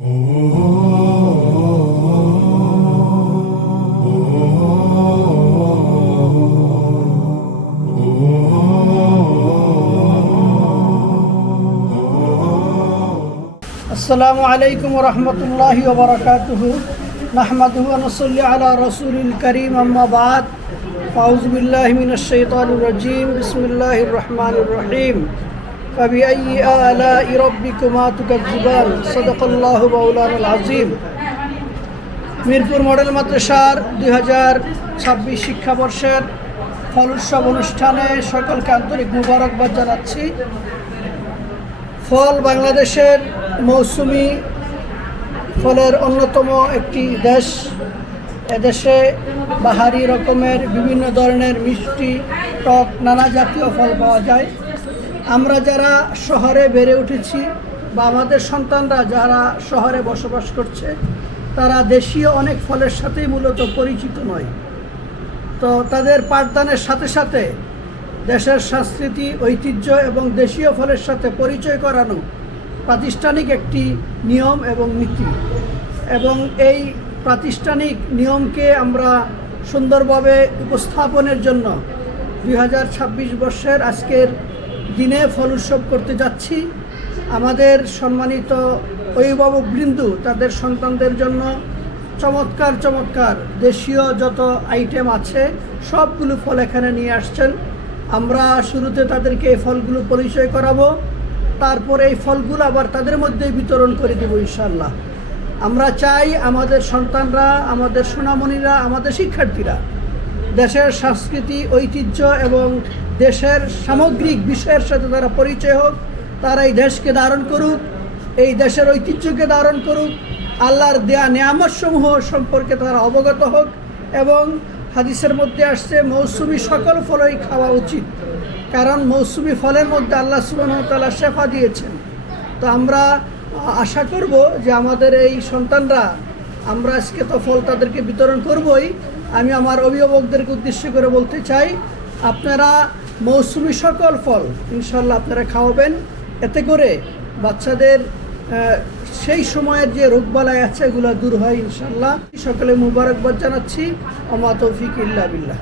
আসসালামু আলাইকুম ওয়া রাহমাতুল্লাহি ওয়া বারাকাতুহু নাহমাদুহু ওয়া নুসাল্লি আলা রাসূলিল কারীম আম্মা বা'দ আউযু বিল্লাহি মিনাশ শাইতানির রাজীম বিসমিল্লাহির রহমানির রহিম ফাবিআইয়ি আলা'i রাব্বিকুমা তুকাজ্জিবান সাদাকাল্লাহু মাওলানাল আযীম। মিরপুর মডেল মাদ্রাসার 2026 শিক্ষাবর্ষের ফল উৎসব অনুষ্ঠানে সকলকে আন্তরিক মুবারকবাদ জানাচ্ছি। ফল বাংলাদেশের মৌসুমি ফলের অন্যতম একটি দেশ। এদেশে বাহারি রকমের বিভিন্ন ধরনের মিষ্টি, টক, নানা জাতীয় ফল পাওয়া যায়। আমরা যারা শহরে বেড়ে উঠেছি বা আমাদের সন্তানরা যারা শহরে বসবাস করছে, তারা দেশীয় অনেক ফলের সাথেই মূলত পরিচিত নয়। তো তাদের পাঠদানের সাথে সাথে দেশের সংস্কৃতি, ঐতিহ্য এবং দেশীয় ফলের সাথে পরিচয় করানো প্রাতিষ্ঠানিক একটি নিয়ম এবং নীতি, এবং এই প্রাতিষ্ঠানিক নিয়মকে আমরা সুন্দরভাবে উপস্থাপনের জন্য 2026 বর্ষের আজকের দিনে ফল উৎসব করতে যাচ্ছি। আমাদের সম্মানিত অভিভাবকবৃন্দ তাদের সন্তানদের জন্য চমৎকার চমৎকার দেশীয় যত আইটেম আছে সবগুলো ফল এখানে নিয়ে আসছেন। আমরা শুরুতে তাদেরকে এই ফলগুলো পরিচয় করাবো, তারপর এই ফলগুলো আবার তাদের মধ্যে বিতরণ করে দেব ইনশাআল্লাহ। আমরা চাই আমাদের সন্তানরা, আমাদের সোনামণিরা, আমাদের শিক্ষার্থীরা দেশের সংস্কৃতি, ঐতিহ্য এবং দেশের সামগ্রিক বিষয়ের সাথে তারা পরিচয় হোক, তারা এই দেশকে ধারণ করুক, এই দেশের ঐতিহ্যকে ধারণ করুক, আল্লাহর দেয়া নিয়ামতসমূহ সম্পর্কে তারা অবগত হোক। এবং হাদিসের মধ্যে আসছে মৌসুমি সকল ফলই খাওয়া উচিত, কারণ মৌসুমি ফলের মধ্যে আল্লাহ সুবহানাহু ওয়া তাআলা শেফা দিয়েছেন। তো আমরা আশা করব যে আমাদের এই সন্তানরা, আমরা আজকে তো ফল তাদেরকে বিতরণ করবই, আমি আমার অভিভাবকদেরকে উদ্দেশ্য করে বলতে চাই, আপনারা মৌসুমি সকল ফল ইনশাআল্লাহ আপনারা খাওয়াবেন। এতে করে বাচ্চাদের সেই সময়ের যে রোগবালাই আছে এগুলো দূর হয় ইনশাআল্লাহ। সকলে মুবারকবাদ জানাচ্ছি। ওমা তৌফিক ইল্লা বিল্লাহ।